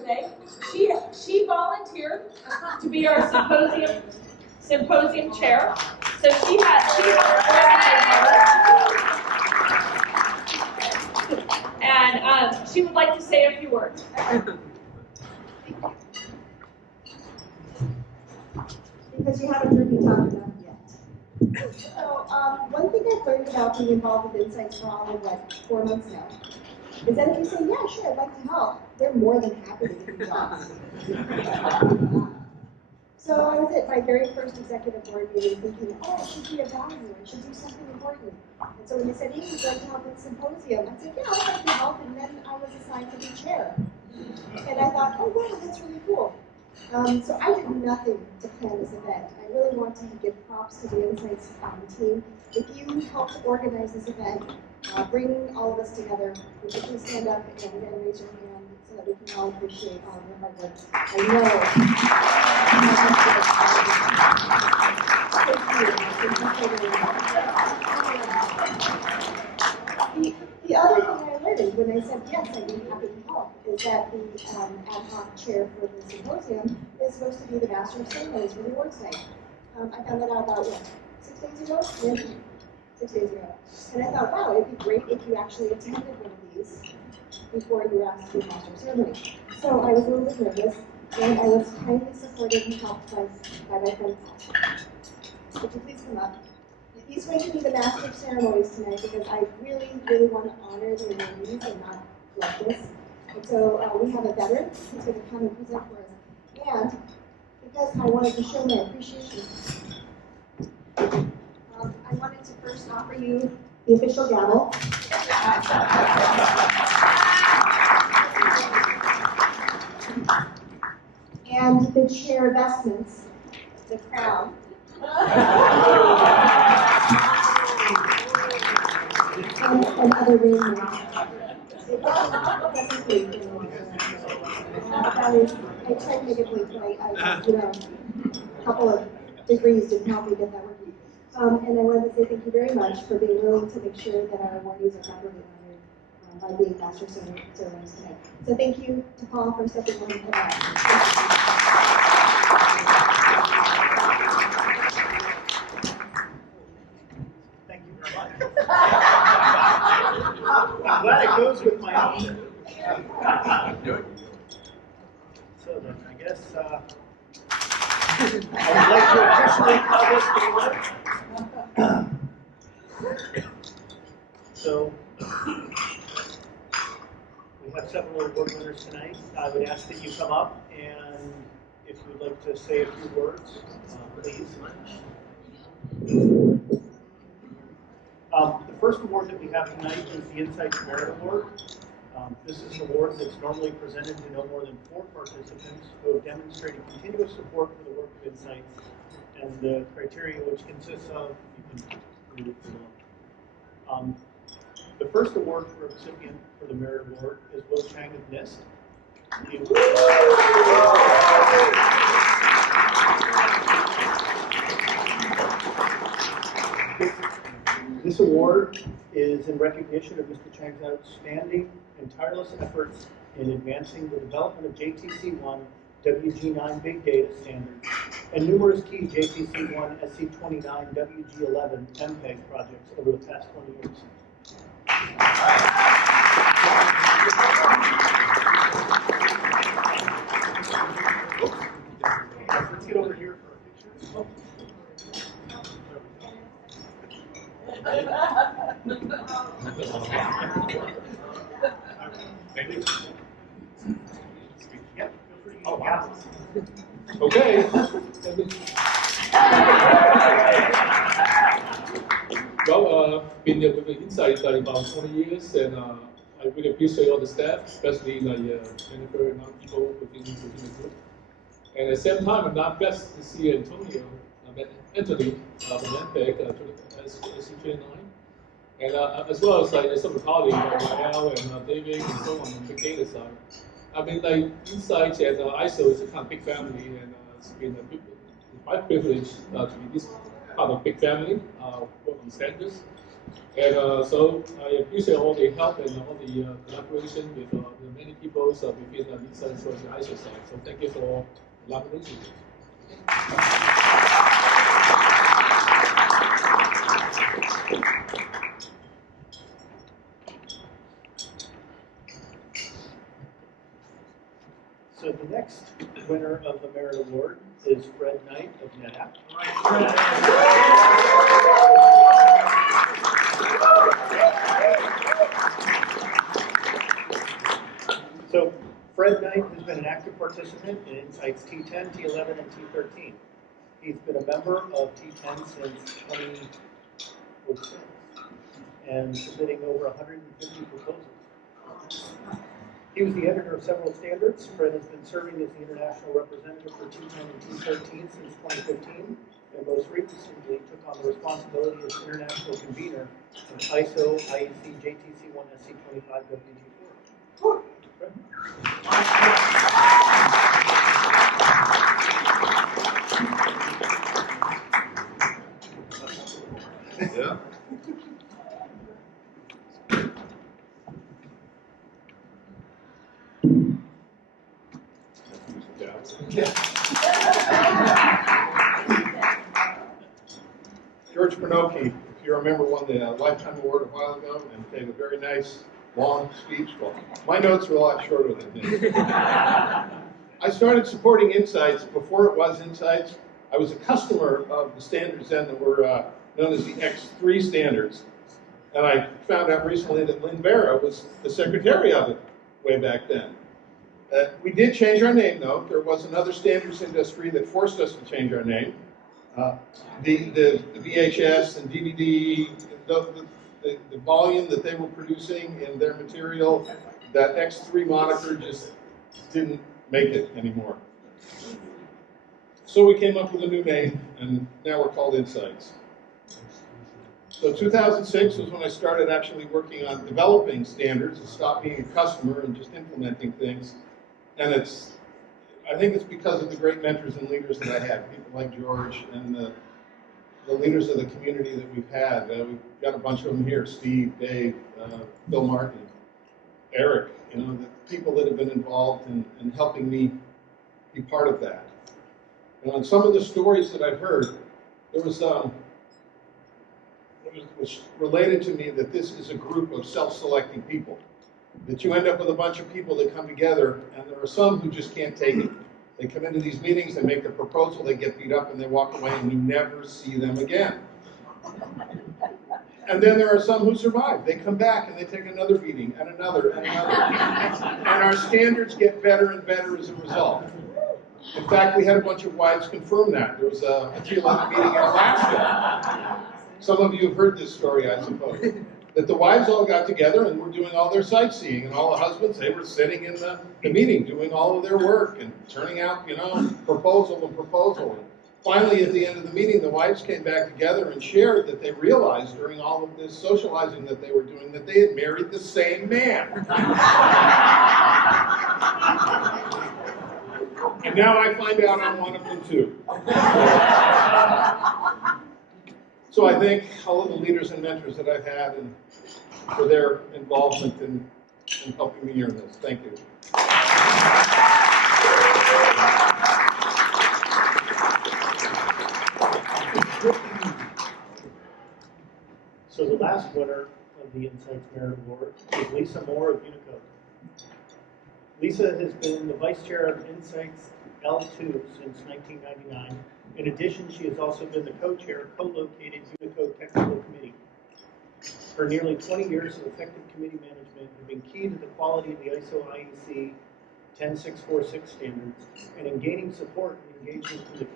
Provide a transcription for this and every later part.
today. She volunteered to be our symposium chair. So she has and she would like to say a few words. Because you haven't heard me talk about it yet. So one thing I've learned about being involved with INCITS for all of 4 months now is that if you say, yeah, sure, I'd like to help, they're more than happy to give you jobs. So I was at my very first executive board meeting thinking, oh, I should be a value, I should do something important. And so when they said, hey, would you like to help with the symposium? I said, yeah, I'd like to help, and then I was assigned to be chair. And I thought, oh, wow, that's really cool. So I did nothing to plan this event. I really want to give props to the INCITS team. If you helped organize this event, bring all of us together, would you please stand up and raise your hand so that we can all appreciate all of your hard work. I know. The other thing I learned when I said yes, I'd be happy to help, is that the ad hoc chair for the symposium is supposed to be the master of ceremonies for the awards night. I found that out about, 6 days ago? Yeah. 6 days ago. And I thought, wow, it'd be great if you actually attended one of these before you were asked to be master of ceremony. So I was a little bit nervous, and I was kindly supported and helped by my friend Paul. Would you please come up? He's going to be the master of ceremonies tonight because I really, really want to honor the awardees and not like this. And so we have a veteran who's going to come and present for us. And because I wanted to show my appreciation, I wanted to first offer you the official gavel. And the chair vestments, the crown. and other reasons. It doesn't bleed. That is, I tried to make it bleed, but a couple of degrees didn't help me get that working. And I wanted to say thank you very much for being willing to make sure that our awardees are properly honored by being master ceremonies tonight. So thank you to Paul for stepping in for that. I'm glad it goes with my outfit. So then, I guess I would like to officially call this the So we have several award winners tonight. I would ask that you come up, and if you would like to say a few words, please. The first award that we have tonight is the INCITS Merit Award. This is an award that's normally presented to no more than 4 participants who have demonstrated continuous support for the work of INCITS, and the criteria which consists of, you can read it below. The first award for a recipient for the Merit Award is Will Chang of NIST. This award is in recognition of Mr. Chang's outstanding and tireless efforts in advancing the development of JTC1 WG9 Big Data standards and numerous key JTC1 SC29 WG11 MPEG projects over the past 20 years. Let's get over here for a picture. Oh. Thank you. Yeah, feel free to use the gavel. Okay. Well, been with the INCITS about 20 years, and I really appreciate all the staff, especially Jennifer and other people within the group. And at the same time, I'm not blessed to see Anthony from MPEG SC29. And as well as some of the colleagues like Al and David and so on the data side. I mean, INCITS and ISO is a kind of big family, and it's been my privilege to be this part of big family, work on standards. And so I appreciate all the help and all the collaboration with the many people within INCITS as well as the ISO side. So thank you for allowing me to. So the next winner of the Merit Award is Fred Knight of NetApp. So Fred Knight has been an active participant in INCITES T10, T11, and T13. He's been a member of T10 since 2006 and submitting over 150 proposals. He was the editor of several standards. Fred has been serving as the international representative for T10 and T13 since 2015, and most recently took on the responsibility as international convener of ISO, IEC, JTC1, SC25, WG4. Yeah. George Bernocchi, if you remember, won the Lifetime Award a while ago and gave a very nice, long speech. Well, my notes were a lot shorter than his. I started supporting INCITES before it was INCITES. I was a customer of the standards then that were known as the X3 standards. And I found out recently that Lynn Vera was the secretary of it way back then. We did change our name, though. There was another standards industry that forced us to change our name. The VHS and DVD, the volume that they were producing in their material, that X3 moniker just didn't make it anymore. So we came up with a new name, and now we're called INCITES. So 2006 was when I started actually working on developing standards and stopped being a customer and just implementing things. And I think it's because of the great mentors and leaders that I had, people like George and the leaders of the community that we've had. We've got a bunch of them here: Steve, Dave, Bill Martin, Eric. You know, the people that have been involved in helping me be part of that. And on some of the stories that I've heard, there was was related to me that this is a group of self-selecting people. That you end up with a bunch of people that come together, and there are some who just can't take it. They come into these meetings, they make their proposal, they get beat up, and they walk away, and you never see them again. And then there are some who survive. They come back, and they take another meeting, and another, and another. And our standards get better and better as a result. In fact, we had a bunch of wives confirm that. There was a T11 meeting in Alaska. Some of you have heard this story, I suppose. That the wives all got together and were doing all their sightseeing, and all the husbands, they were sitting in the meeting doing all of their work and turning out, you know, proposal and proposal. And finally, at the end of the meeting, the wives came back together and shared that they realized during all of this socializing that they were doing that they had married the same man. And now I find out I'm one of them too. So I thank all of the leaders and mentors that I've had and for their involvement in helping me earn this. Thank you. So the last winner of the INCITES Merit Award is Lisa Moore of Unicode. Lisa has been the vice chair of INCITES L2 since 1999. In addition, she has also been the co-chair of co-located Unicode Technical Committee. Her nearly 20 years of effective committee management have been key to the quality of the ISO IEC 10646 standards, and in gaining support and engagement from the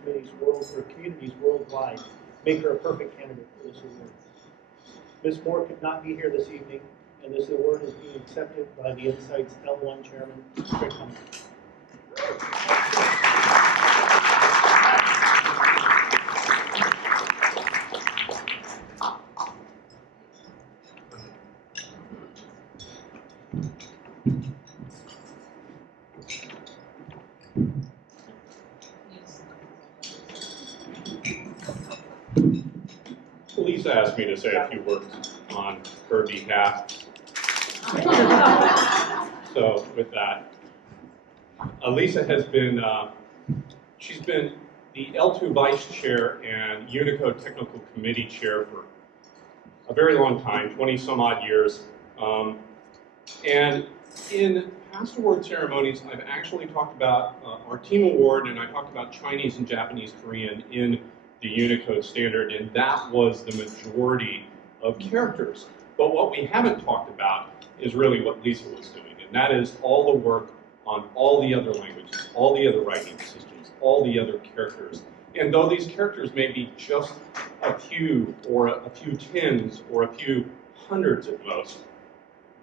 communities worldwide, make her a perfect candidate for this award. Ms. Moore could not be here this evening, and this award is being accepted by the INCITES L1 Chairman, Craig Hunt. Lisa asked me to say a few words. on her behalf. So with that, Lisa has been, she's been the L2 Vice Chair and Unicode Technical Committee Chair for a very long time, 20 some odd years. And in past award ceremonies, I've actually talked about our team award, and I talked about Chinese and Japanese Korean in the Unicode standard, and that was the majority of characters. But what we haven't talked about is really what Lisa was doing, and that is all the work on all the other languages, all the other writing systems, all the other characters. And though these characters may be just a few, or a few tens, or a few hundreds at most,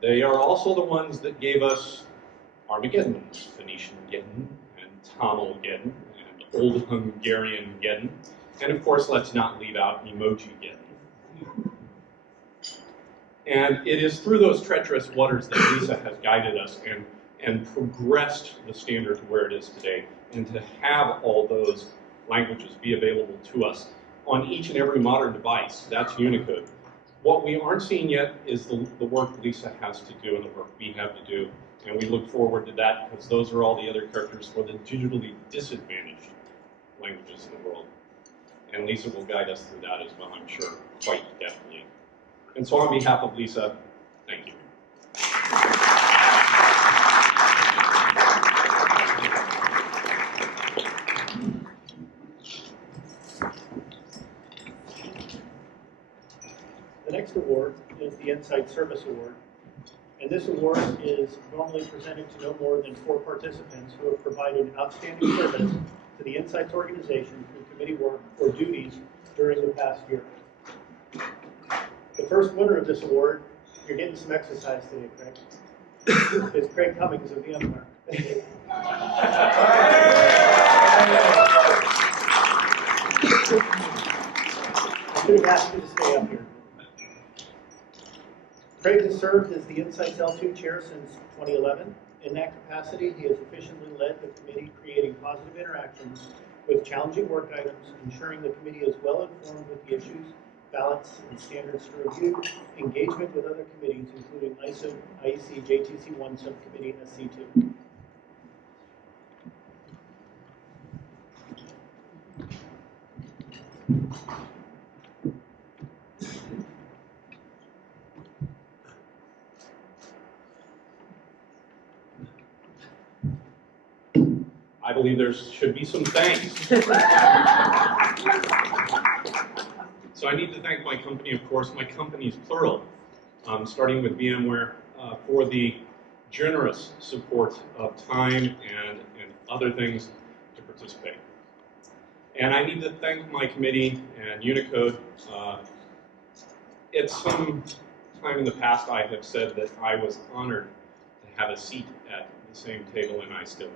they are also the ones that gave us Armageddon, Phoenician Geddon, and Tamil Geddon, and Old Hungarian Geddon, and of course, let's not leave out Emoji Geddon. And it is through those treacherous waters that Lisa has guided us and progressed the standard to where it is today, and to have all those languages be available to us on each and every modern device. That's Unicode. What we aren't seeing yet is the work Lisa has to do and the work we have to do, and we look forward to that because those are all the other characters for the digitally disadvantaged languages in the world. And Lisa will guide us through that as well, I'm sure, quite definitely. And so on behalf of Lisa, thank you. The next award is the INCITS Service Award. And this award is normally presented to no more than 4 participants who have provided outstanding service to the INCITS organization through committee work or duties during the past year. The first winner of this award, you're getting some exercise today, Craig, is Craig Cummings of VMware. I should have asked you to stay up here. Craig has served as the INCITS L2 chair since 2011. In that capacity, he has efficiently led the committee, creating positive interactions with challenging work items, ensuring the committee is well informed with the issues, ballots, and standards to review, engagement with other committees, including ISO, IEC, JTC1 Subcommittee, SC2. I believe there should be some thanks. So I need to thank my company, of course. My company is plural, starting with VMware, for the generous support of time and other things to participate. And I need to thank my committee and Unicode. At some time in the past, I have said that I was honored to have a seat at the same table, and I still am.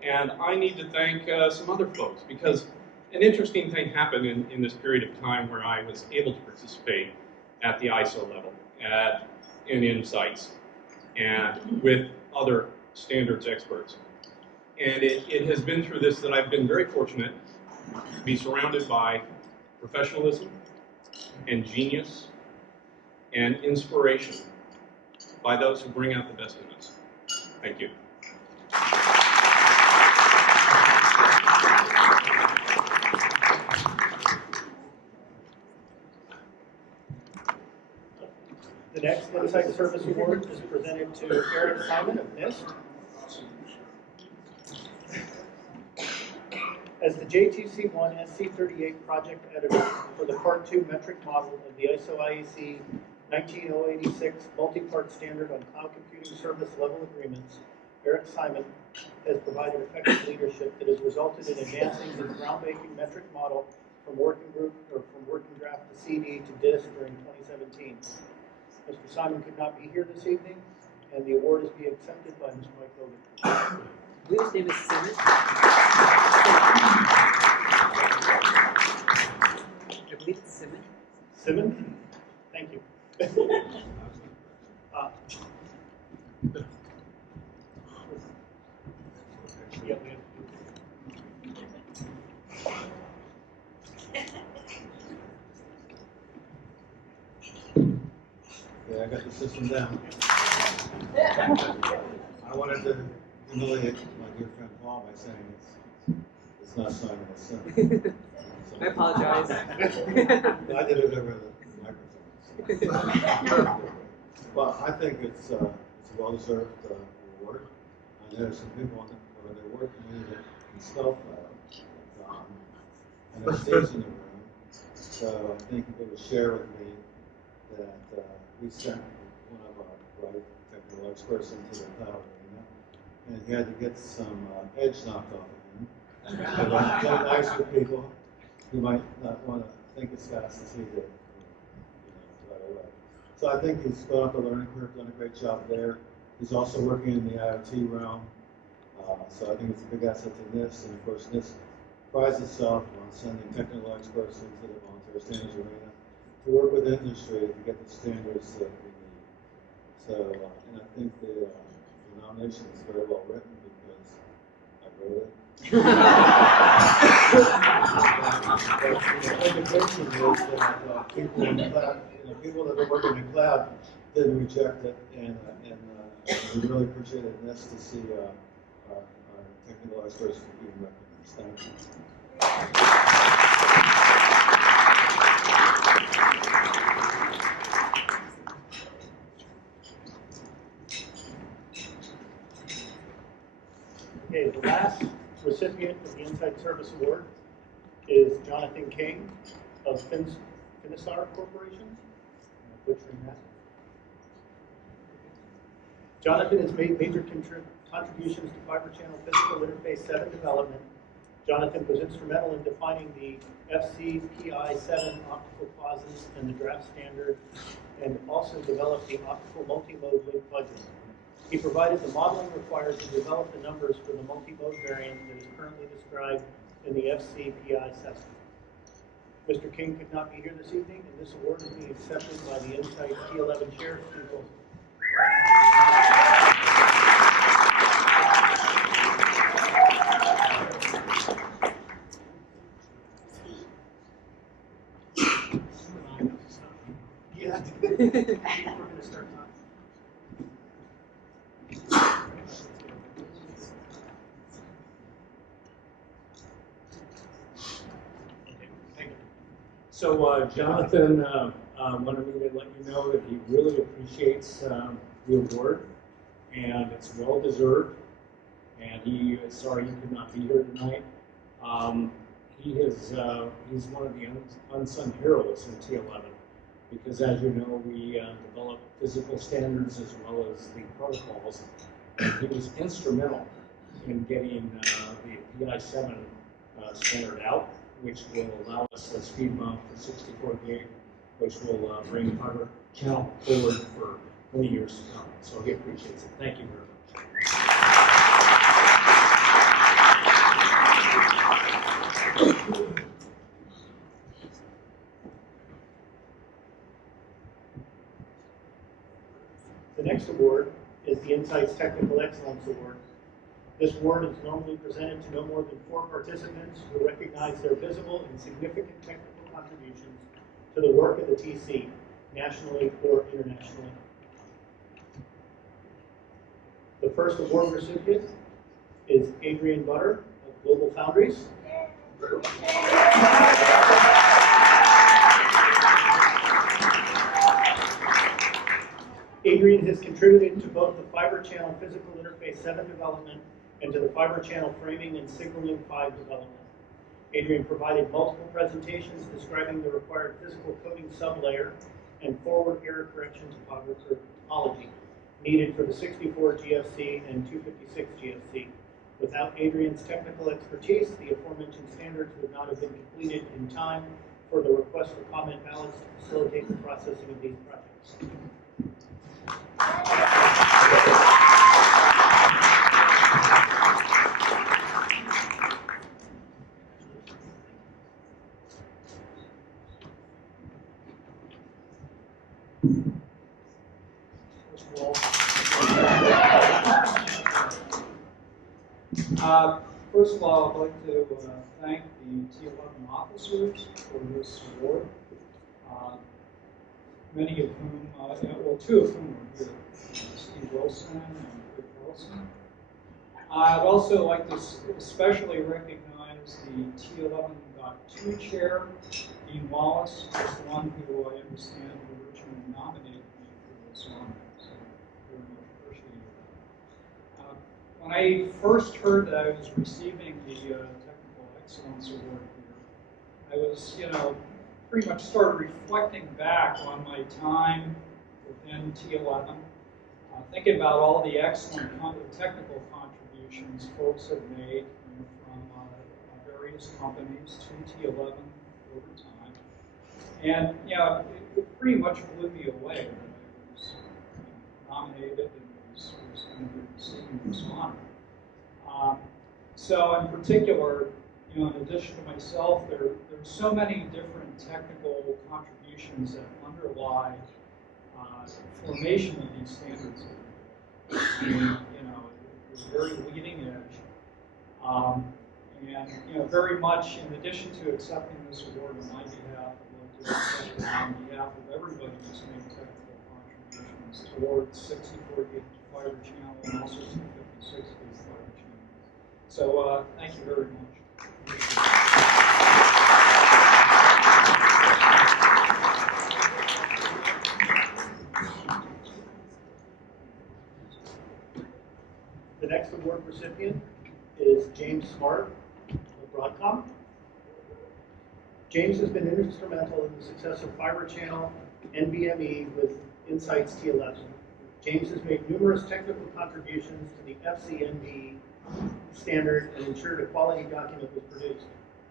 And I need to thank some other folks, because an interesting thing happened in this period of time where I was able to participate at the ISO level, in INCITS, and with other standards experts. And it has been through this that I've been very fortunate to be surrounded by professionalism and genius and inspiration by those who bring out the best in us. Thank you. The next INCITS Service Award is presented to Eric Simon of NIST. As the JTC1 SC38 project editor for the Part 2 metric model of the ISO IEC 19086 multi-part standard on cloud computing service level agreements, Eric Simon has provided effective leadership that has resulted in advancing the groundbreaking metric model from working group or from working draft to CD to DIST during 2017. Mr. Simon could not be here this evening, and the award is being accepted by Mr. Mike Logan. His name is Simon. I believe it's Simon. Simon, thank you. Yeah, we have got the system down. I wanted to humiliate my dear friend Paul by saying it's not Simon, it's Simon. I apologize. I did it over the microphone. But I think it's a well-deserved award. And there's some people on the award committee that can spell file. And there's Steve's in the room. So I think they would share with me that we sent one of our technical experts into the cloud arena, and he had to get some edge knocked off of him. But play nice with people who might not want to think as fast as he did, right away. So I think he's gone up the learning curve, done a great job there. He's also working in the IoT realm. So I think it's a big asset to NIST, and of course NIST prides itself on sending technical experts into the voluntary standards arena to work with industry to get the standards that we need. So, and I think the nomination is very well written because I wrote it. The implication is that people that are working in the cloud didn't reject it, and we really appreciated this to see our technical experts being recognized. Thank you. Okay, the last recipient of the Insight Service Award is Jonathan King of Finisar Corporation. I'm butchering that. Jonathan has made major contributions to Fiber Channel Physical Interface 7 development. Jonathan was instrumental in defining the FCPI-7 optical clauses and the draft standard, and also developed the optical multi-mode link budget. He provided the modeling required to develop the numbers for the multi-mode variant that is currently described in the FCPI-7. Mr. King could not be here this evening, and this award is being accepted by the INCITS T11 chair, Steve Wilson. Yeah. We're going to start talking. So Jonathan wanted me to let you know that he really appreciates the award, and it's well deserved. And he is sorry he could not be here tonight. He's one of the unsung heroes in T11 because, as you know, we develop physical standards as well as the protocols. And he was instrumental in getting the PI7 standard out, which will allow us a speed bump for 64 gig, which will bring Fiber Channel forward for many years to come. So he appreciates it. Thank you very much. The next award is the INCITS Technical Excellence Award. This award is normally presented to no more than 4 participants who recognize their visible and significant technical contributions to the work of the TC, nationally or internationally. The first award recipient is Adrian Butter of Global Foundries. Adrian has contributed to both the Fiber Channel Physical Interface 7 development and to the Fiber Channel Framing and Signaling 5 development. Adrian provided multiple presentations describing the required physical coding sublayer and forward error correction topology needed for the 64 GFC and 256 GFC. Without Adrian's technical expertise, the aforementioned standards would not have been completed in time for the request for comment ballots to facilitate the processing of these projects. First of all, I'd like to thank the T11 officers for this award. many of whom, well, two of whom are here, Steve Wilson and Rick Wilson. I'd also like to especially recognize the T11.2 chair, Dean Wallace, who is the one who I understand originally nominated me for this honor, so very much appreciate that. When I first heard that I was receiving the Technical Excellence Award here, I was, pretty much started reflecting back on my time within T11, thinking about all the excellent technical contributions folks have made from various companies to T11 over time. And it pretty much blew me away that I was nominated and was going to be receiving this honor. So in particular, in addition to myself, there's so many different technical contributions that underlie formation of these standards. It was very leading edge. And very much, in addition to accepting this award on my behalf, I'd like to accept it on behalf of everybody who's made technical contributions towards 64 gig fiber channel and also 256 gig fiber channel. So thank you very much. The next award recipient is James Smart of Broadcom. James has been instrumental in the success of Fiber Channel NVMe with INCITS T11. James has made numerous technical contributions to the FCNV standard and ensured a quality document was produced.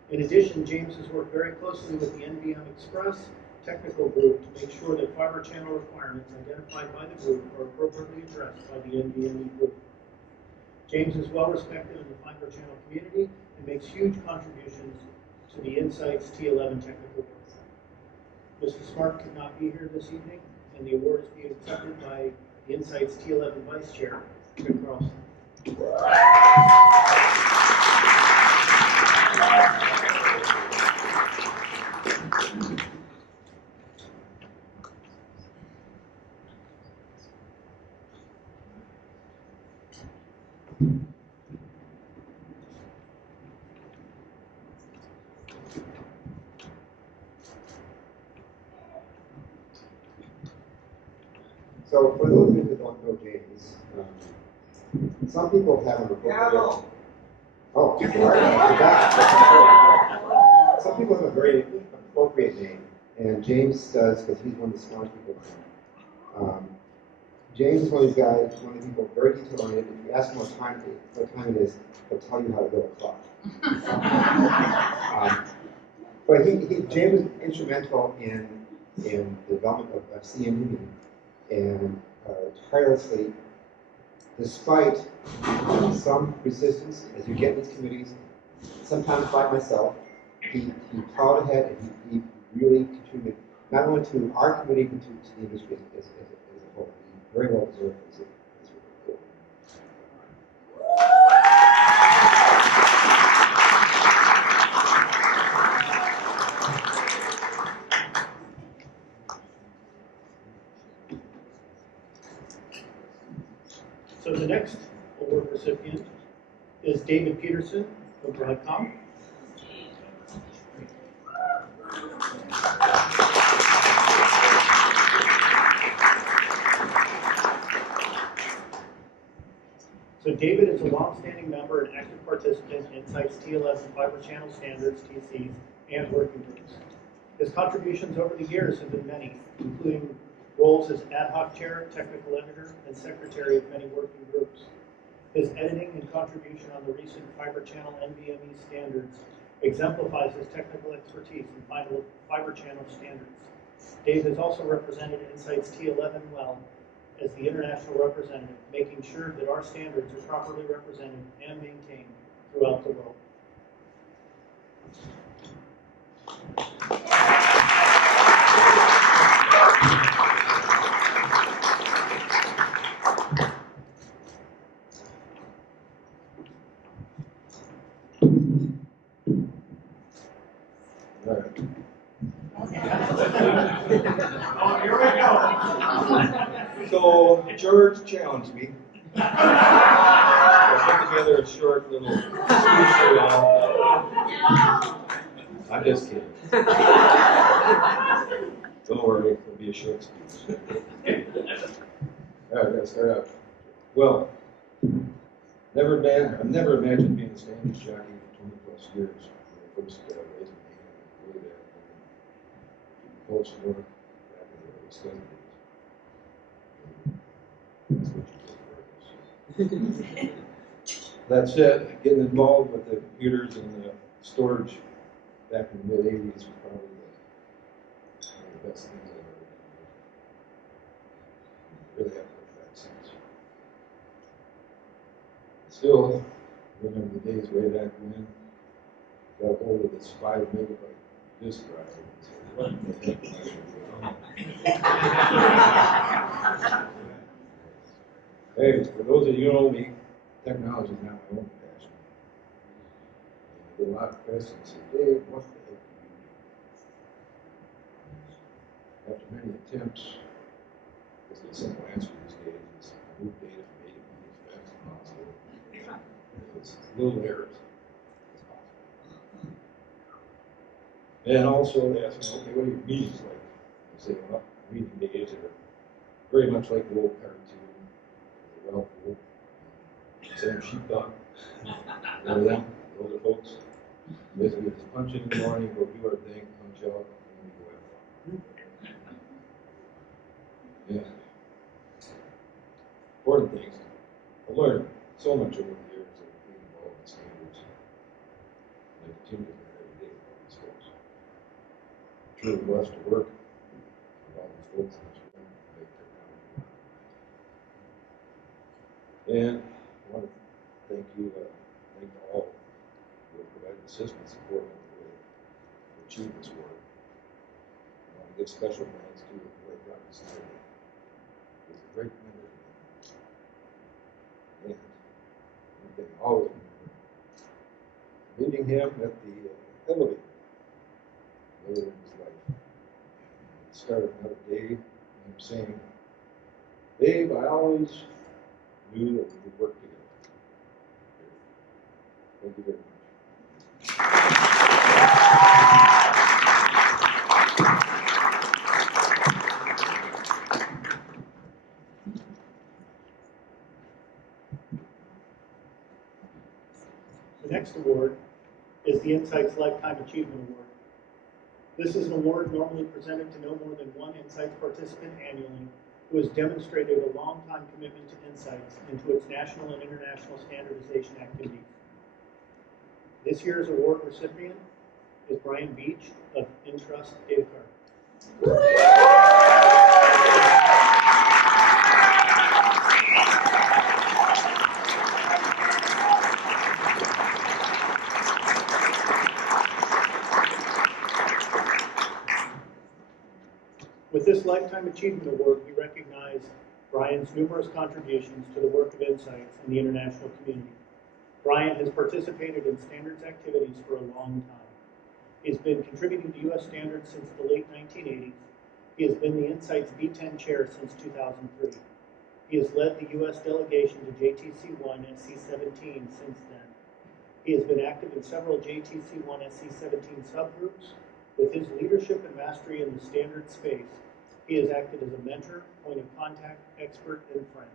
In addition, James has worked very closely with the NVM Express technical group to make sure that fiber channel requirements identified by the group are appropriately addressed by the NVMe group. James is well respected in the fiber channel community and makes huge contributions to the INCITS T11 technical work. Mr. Smart could not be here this evening, and the award is being accepted by the INCITS T11 Vice Chair, Rick Carlson. So for those of you who don't know James, some people have an appropriate. Oh, some people have a very appropriate name, and James does because he's one of the smartest people I know. James is one of these guys, one of the people very detail-oriented. If you ask him what time it is, he'll tell you how to build a clock. But James was instrumental in the development of CME and tirelessly, despite some resistance as you get in these committees, sometimes by myself, he plowed ahead and he really contributed not only to our committee but to the industry as a whole. He very well deserved this report. So the next award recipient is David Peterson of Broadcom. So David is a long-standing member and active participant in INCITS T11 fiber channel standards, TCs, and working groups. His contributions over the years have been many, including roles as ad hoc chair, technical editor, and secretary of many working groups. His editing and contribution on the recent fiber channel NVMe standards exemplifies his technical expertise in fiber channel standards. Dave has also represented INCITS T11 well as the international representative, making sure that our standards are properly represented and maintained throughout the world. Oh, here we So George challenged me. I put together a short little speech for y'all. I'm just kidding. Don't worry, it'll be a short speech. All right, let's start out. Well, I've never imagined being a standards jockey for 20 plus years. When I first raised my hand and way back when post work back in the early 70s. That's what you get for it. That said, getting involved with the computers and the storage back in the mid-80s was probably one of the best things I've ever done. Really haven't looked back since. Still, remember the days way back when, got a hold of this 5 megabyte disk drive and said, what the heck am I doing? Hey, for those of you who know me, technology is not my own passion. I get a lot of questions, say, Dave, what the heck do you do? After many attempts, because the simple answer these days is move data from A to B as fast as possible. It's little errors as possible. And also they ask me, okay, what are your meetings like? I say, well, meeting days are very much like the old cartoon. Well, Sam Sheepdog. Remember them? The older folks. Basically, just punch in the morning, go do our thing, punch out, and we go out. Yeah. Important things. I learned so much over the years of being involved in standards. And I continue to learn every day about these folks. I'm truly blessed to work with all these folks in this room and make technology work. And I want to thank you, thank all who have provided assistance and support along the way to achieve this work. I want to give special thanks to the great Dr. Snyder. He was a great mentor to me. And one thing I always remember, meeting him at the elevator later in his life. At the start of another day, him saying, Dave, I always knew that we could work together. Thank you very much. The next award is the INCITS Lifetime Achievement Award. This is an award normally presented to no more than one INCITS participant annually who has demonstrated a long-time commitment to INCITS and to its national and international standardization activities. This year's award recipient is Brian Beach of Intrust Data Card. With this Lifetime Achievement Award, we recognize Brian's numerous contributions to the work of INCITS in the international community. Brian has participated in standards activities for a long time. He has been contributing to U.S. standards since the late 1980s. He has been the INCITS B10 chair since 2003. He has led the U.S. delegation to JTC1 SC17 since then. He has been active in several JTC1 SC17 subgroups. With his leadership and mastery in the standards space, he has acted as a mentor, point of contact, expert, and friend.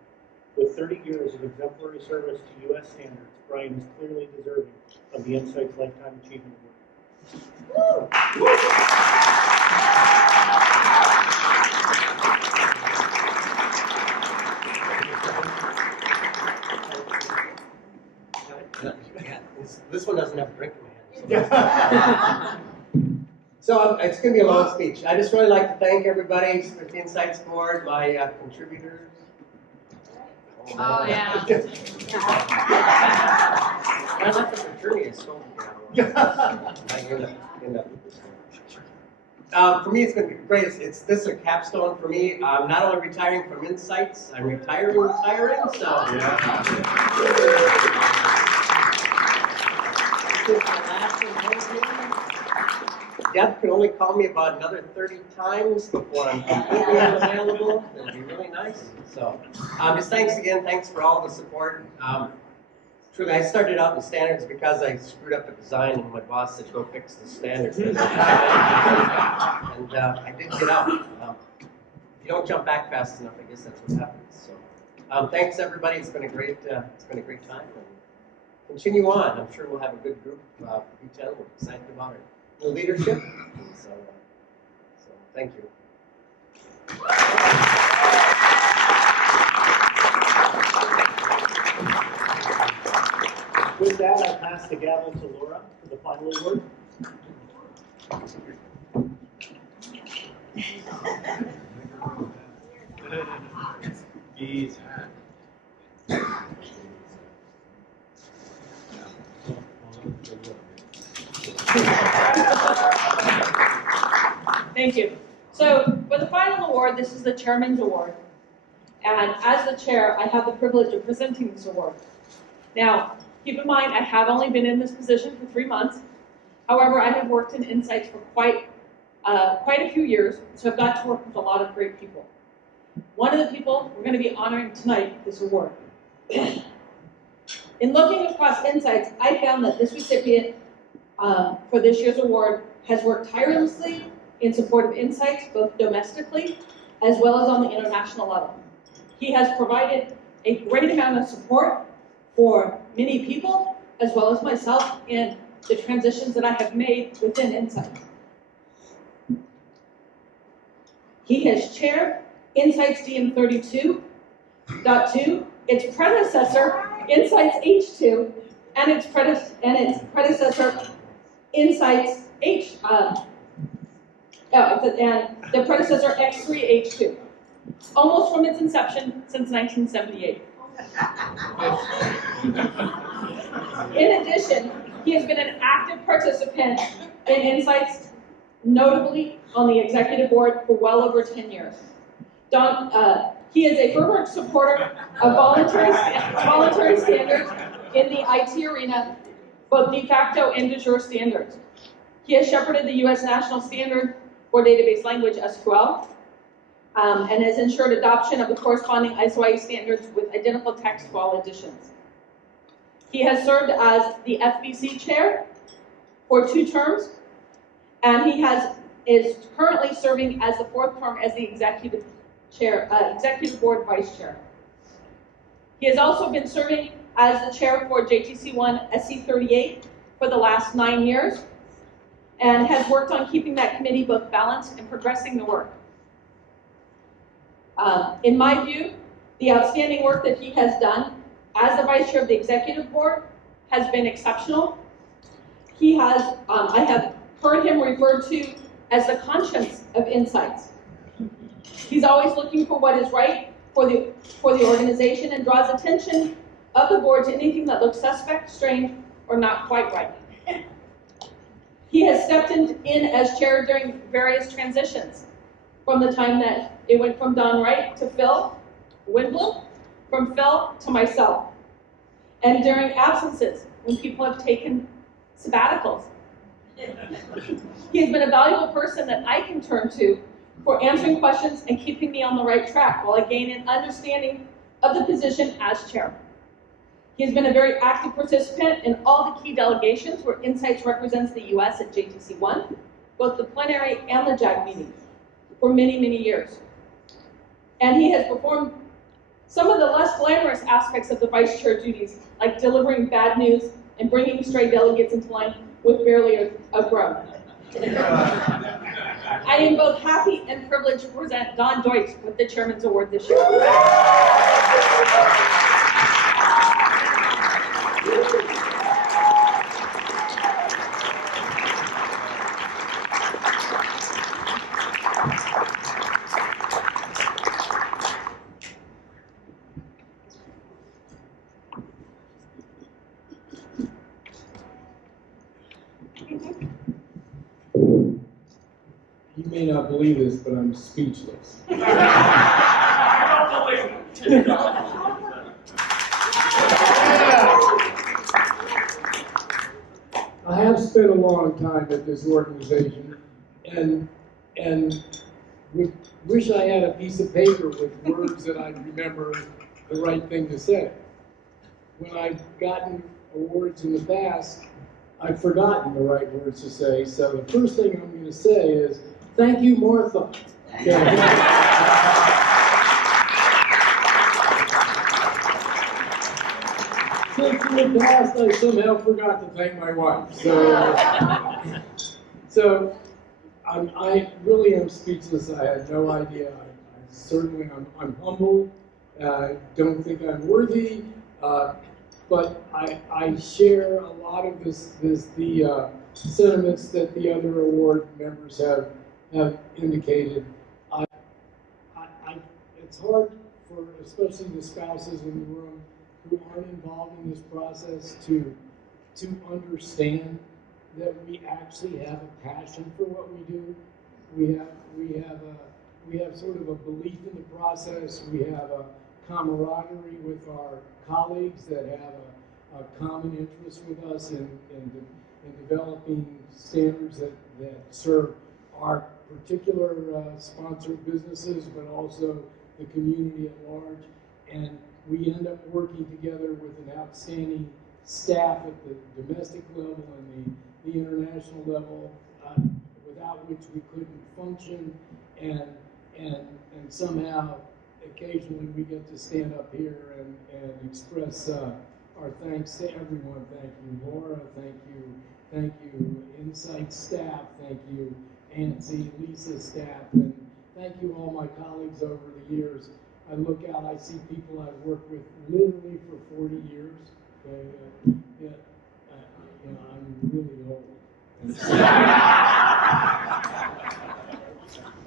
With 30 years of exemplary service to U.S. standards, Brian is clearly deserving of the INCITS Lifetime Achievement Award. This one doesn't have a drink in my hand. So it's going to be a long speech. I just really like to thank everybody with the INCITS board, my contributors. Oh, yeah. I like the fraternity is so for me, it's going to be great. This is a capstone for me. I'm not only retiring from INCITS, I'm retiring. So this is my last one. Deb can only call me about another 30 times before I'm completely unavailable. It'll be really nice. So, just thanks again. Thanks for all the support. Truly, I started out in standards because I screwed up a design and my boss said, go fix the standards. And I did get out. If you don't jump back fast enough, I guess that's what happens. So, thanks everybody. It's been a great time. And continue on. I'm sure we'll have a good group for P10. We're excited about it. The leadership. So thank you. With that, I pass the gavel to Laura for the final award. Thank you. So for the final award, this is the Chairman's Award. And as the chair, I have the privilege of presenting this award. Now, keep in mind, I have only been in this position for 3 months. However, I have worked in INCITS for quite a few years, so I've got to work with a lot of great people. One of the people we're going to be honoring tonight with this award. In looking across INCITS, I found that this recipient for this year's award has worked tirelessly in support of INCITS, both domestically as well as on the international level. He has provided a great amount of support for many people, as well as myself, in the transitions that I have made within INCITS. He has chaired INCITS DM32.2, its predecessor, INCITS H2, and its predecessor, INCITS H, and the predecessor X3H2, almost from its inception since 1978. In addition, he has been an active participant in INCITS, notably on the executive board for well over 10 years. He is a fervent supporter of voluntary standards in the IT arena, both de facto and de jure standards. He has shepherded the U.S. national standard for database language SQL, and has ensured adoption of the corresponding ISO standards with identical text for all editions. He has served as the FBC chair for 2 terms, and he is currently serving as the 4th term as the executive board vice chair. He has also been serving as the chair for JTC1 SC38 for the last 9 years, and has worked on keeping that committee both balanced and progressing the work. In my view, the outstanding work that he has done as the vice chair of the executive board has been exceptional. He has, I have heard him referred to as the conscience of INCITS. He's always looking for what is right for the organization and draws attention of the board to anything that looks suspect, strange, or not quite right. He has stepped in as chair during various transitions, from the time that it went from Don Wright to Phil Windblom, from Phil to myself, and during absences when people have taken sabbaticals. He has been a valuable person that I can turn to for answering questions and keeping me on the right track while I gain an understanding of the position as chair. He has been a very active participant in all the key delegations where INCITS represents the U.S. at JTC1, both the plenary and the JAG meetings, for many, many years. And he has performed some of the less glamorous aspects of the vice chair duties, like delivering bad news and bringing stray delegates into line with barely a groan. I am both happy and privileged to present Don Deutsch with the Chairman's Award this year. You may not believe this, but I'm speechless. I have spent a long time at this organization, and wish I had a piece of paper with words that I'd remember the right thing to say. When I've gotten awards in the past, I've forgotten the right words to say, so the first thing I'm going to say is, thank you, Martha. Since in the past, I somehow forgot to thank my wife. So I really am speechless. I had no idea. Certainly, I'm humbled. Don't think I'm worthy, but I share a lot of the sentiments that the other award members have indicated. It's hard for especially the spouses in the room who aren't involved in this process to understand that we actually have a passion for what we do. We have sort of a belief in the process. We have a camaraderie with our colleagues that have a common interest with us in developing standards that serve our particular sponsored businesses, but also the community at large. And we end up working together with an outstanding staff at the domestic level and the international level, without which we couldn't function, and somehow occasionally we get to stand up here and express our thanks to everyone. Thank you, Laura. Thank you, INCITES staff. Thank you, Nancy, Lisa staff, and thank you all my colleagues over the years. I look out, I see people I've worked with literally for 40 years. I'm really old.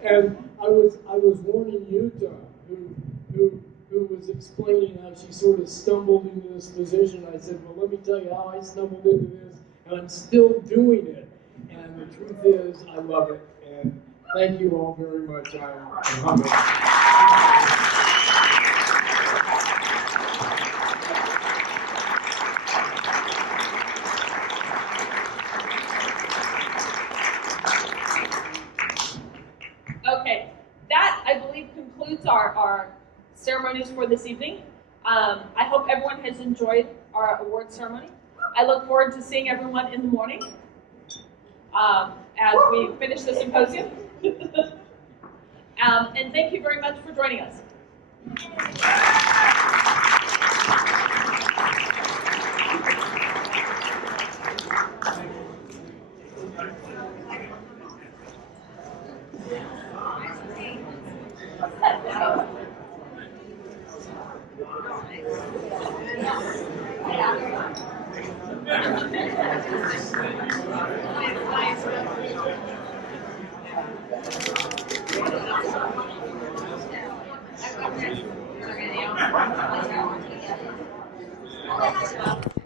And I was warning Yuta, who was explaining how she sort of stumbled into this position. I said, well, let me tell you how I stumbled into this, and I'm still doing it. And the truth is, I love it. And thank you all very much. I'm humbled. Okay, that I believe concludes our ceremonies for this evening. I hope everyone has enjoyed our award ceremony. I look forward to seeing everyone in the morning as we finish the symposium. And thank you very much for joining us. Thank you.